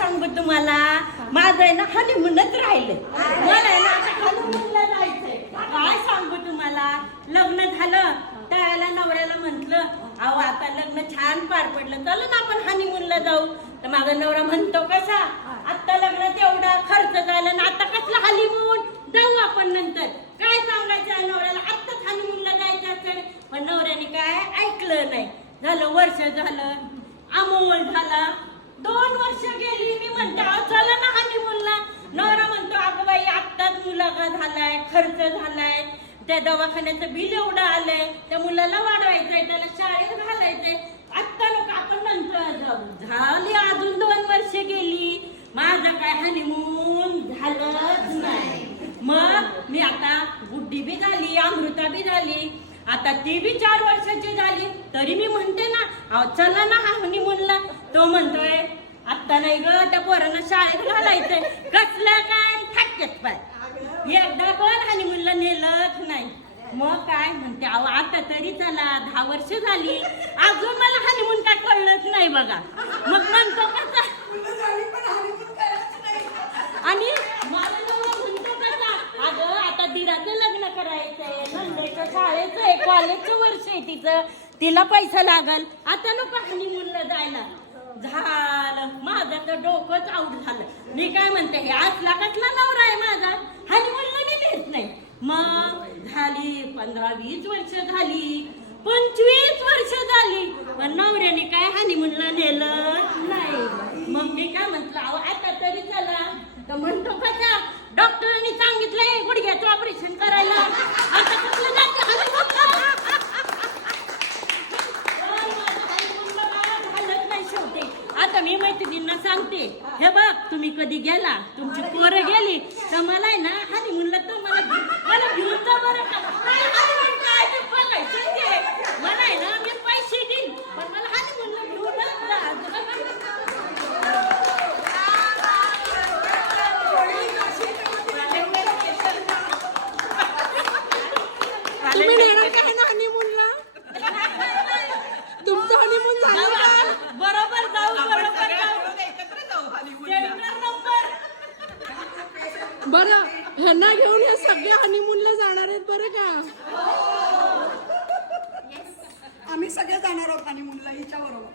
सांगू तुम्हाला, माझं आहे ना हनीमूनच राहिलं. मला आहे ना आता हनीमूनला जायचंय. काय सांगू तुम्हाला, लग्न झालं त्यावेळेला नवऱ्याला म्हंटल, अहो आता लग्न छान पार पडलं, चला ना आपण हनीमूनला जाऊ. तर माझा नवरा म्हणतो, कसा आता लग्नात एवढा खर्च झाला ना, आता कसला हनीमून, जाऊ आपण नंतर. काय सांगायचं नवऱ्याला, आत्ताच हनीमूनला जायचं असेल. पण नवऱ्याने काय ऐकलं नाही. झालं वर्ष झालं, अमोल झाला, 2 वर्ष गेली. मी म्हणते चला ना हनीमूनला. नवरा म्हणतो, अगं बाई आत्ताच मुलगा झालाय, खर्च झालाय, त्या दवाखान्याचं बिल एवढं आलंय, त्या मुलाला वाढवायचंय, त्याला शाळेत घालायचंय, आत्ता नको आपण नंतर जाऊ. झाली अजून 2 वर्ष गेली, माझं काय हनीमून झालंच नाही. मग मी आता गुड्डी बी झाली, अमृता बी झाली, आता ती बी 4 वर्षाची झाली, तरी मी म्हणते ना, अहो चला ना हनीमूनला. तो म्हणतोय आता नाही ग, त्या पोरांना शाळेत घालायचंय, कसलं काय थक्क्यात पाय, एकदा पण हनीमूनला नेलंच नाही. मग काय म्हणते, अहो आता तरी चला 10 वर्ष झाली, अजून मला हनीमून काय कळलंच नाही बघा. मग म्हणतो कसा, आणि मला म्हणतो कसा, अगं आता दिराचं लग्न करायचंय, नंदेच्या शाळेचं आहे, कॉलेजचं वर्ष आहे तिचं, तिला पैसा लागल, आता नको हनीमूनला जायला. झालं माझं तर डोकंच आऊट झालं. मी काय म्हणते, हे असला कसला नवरा आहे माझा, हनीमूनला मी नेत नाही. मग झाली 15-20 वर्ष झाली, 25 वर्ष झाली, पण नवऱ्याने काय हनीमूनला नेलं नाही. मग मी काय म्हंटल, अहो आता तरी चला. तर म्हणतो कसा, डॉक्टरांनी सांगितलंय गुडघ्याचं ऑपरेशन करायला, आता कसलं जायचं हनीमूनला. आता मी मैत्रिणींना सांगते, हे बघ तुम्ही कधी गेला, तुमची पोरं गेली तर मला आहे ना हनीमूनला तर मला घेऊन जा बरं का. मला आहे ना मी पैसे देईन, पण मला हनीमूनला घेऊनच जा. तुम्ही नेणार काय ना हनीमूनला? तुमचं हनीमून झालं का? बरोबर जाऊ, बरोबर जाऊ. बरं, ह्यांना घेऊन हे सगळे हनीमूनला जाणार आहेत बरं का? आम्ही सगळे जाणार आहोत हनीमूनला हिच्या बरोबर.